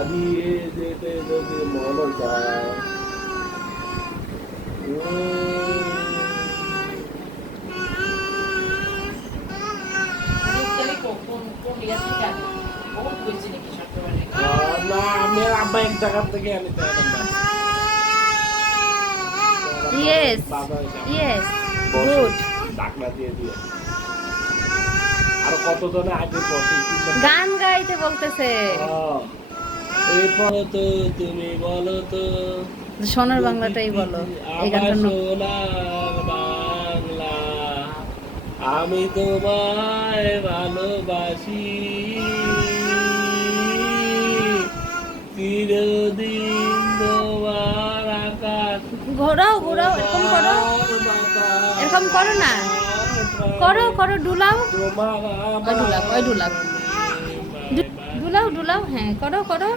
হারিয়ে যেতে যদি মন চায় না আমি আব্বা এক জায়গা থেকে আনি তাই না ইয়েস ইয়েস গুড ডাকনা দিয়ে দিয়ে আর কতজনে আগে বসে গান গাইতে বলতেছে এরপরে তো তুমি বলো তো সোনার বাংলাটাই বলো এই আমার গানটা সোনার বাংলা আমি তোমায় ভালোবাসি চিরদিন তোমার আকাশ ঘোরাও ঘোরাও এরকম করো এরকম করো না করো করো ডুলাও ওই ডুলাও ওই ডুলাও ডুলাও ডুলাও হ্যাঁ করো করো